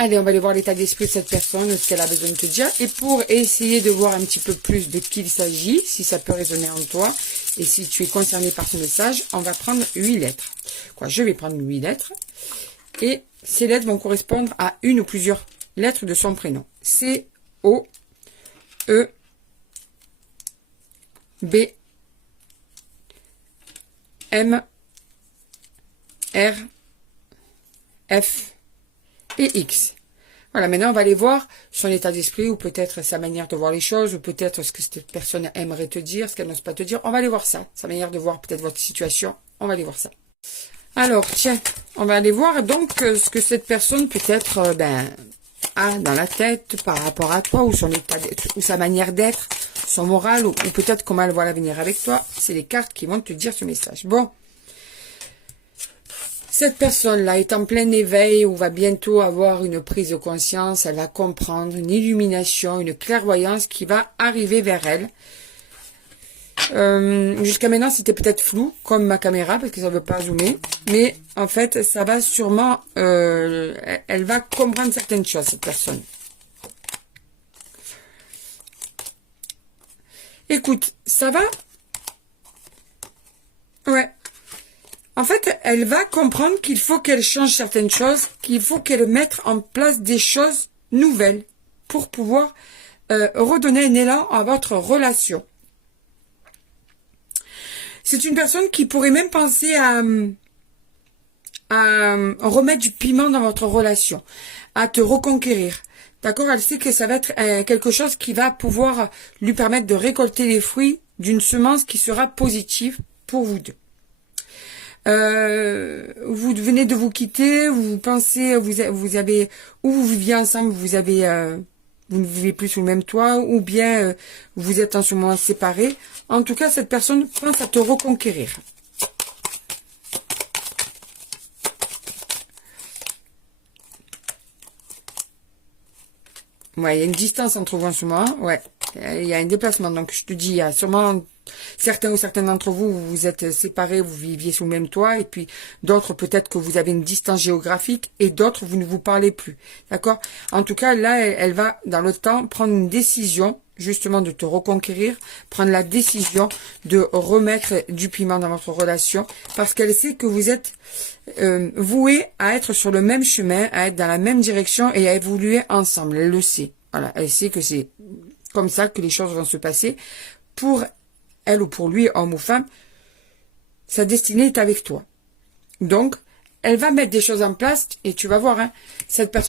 Allez, on va aller voir l'état d'esprit de cette personne, ce qu'elle a besoin de te dire. Et pour essayer de voir un petit peu plus de qui il s'agit, si ça peut résonner en toi, et si tu es concerné par ce message, on va prendre 8 lettres. Je vais prendre 8 lettres. Et ces lettres vont correspondre à une ou plusieurs lettres de son prénom. C, O, E, B, M, R, F et X. Voilà, maintenant on va aller voir son état d'esprit ou peut-être sa manière de voir les choses ou peut-être ce que cette personne aimerait te dire, ce qu'elle n'ose pas te dire. On va aller voir ça, sa manière de voir peut-être votre situation. On va aller voir ça. Alors, tiens, on va aller voir donc ce que cette personne peut-être a dans la tête par rapport à toi ou son état ou sa manière d'être, son moral ou peut-être comment elle voit l'avenir avec toi. C'est les cartes qui vont te dire ce message. Bon. Cette personne-là est en plein éveil ou va bientôt avoir une prise de conscience, elle va comprendre une illumination, une clairvoyance qui va arriver vers elle. Jusqu'à maintenant, c'était peut-être flou, comme ma caméra, parce que ça ne veut pas zoomer. Mais en fait, ça va sûrement... elle va comprendre certaines choses, cette personne. Écoute, ça va? Ouais. En fait, elle va comprendre qu'il faut qu'elle change certaines choses, qu'il faut qu'elle mette en place des choses nouvelles pour pouvoir redonner un élan à votre relation. C'est une personne qui pourrait même penser à remettre du piment dans votre relation, à te reconquérir. D'accord? Elle sait que ça va être quelque chose qui va pouvoir lui permettre de récolter les fruits d'une semence qui sera positive pour vous deux. Vous venez de vous quitter, vous pensez, vous avez, ou vous viviez ensemble, vous ne vivez plus sous le même toit, ou bien vous êtes en ce moment séparés. En tout cas, cette personne pense à te reconquérir. Ouais, il y a une distance entre vous en ce moment, ouais. Il y a un déplacement, donc je te dis, il y a sûrement certains ou certaines d'entre vous, vous êtes séparés, vous viviez sous le même toit, et puis d'autres, peut-être que vous avez une distance géographique, et d'autres, vous ne vous parlez plus. D'accord? En tout cas, là, elle va, dans le temps, prendre une décision, justement, de te reconquérir, prendre la décision de remettre du piment dans votre relation, parce qu'elle sait que vous êtes voués à être sur le même chemin, à être dans la même direction, et à évoluer ensemble. Elle le sait. Voilà, elle sait que c'est comme ça que les choses vont se passer. Pour elle ou pour lui, homme ou femme, sa destinée est avec toi. Donc, elle va mettre des choses en place et tu vas voir, hein, cette personne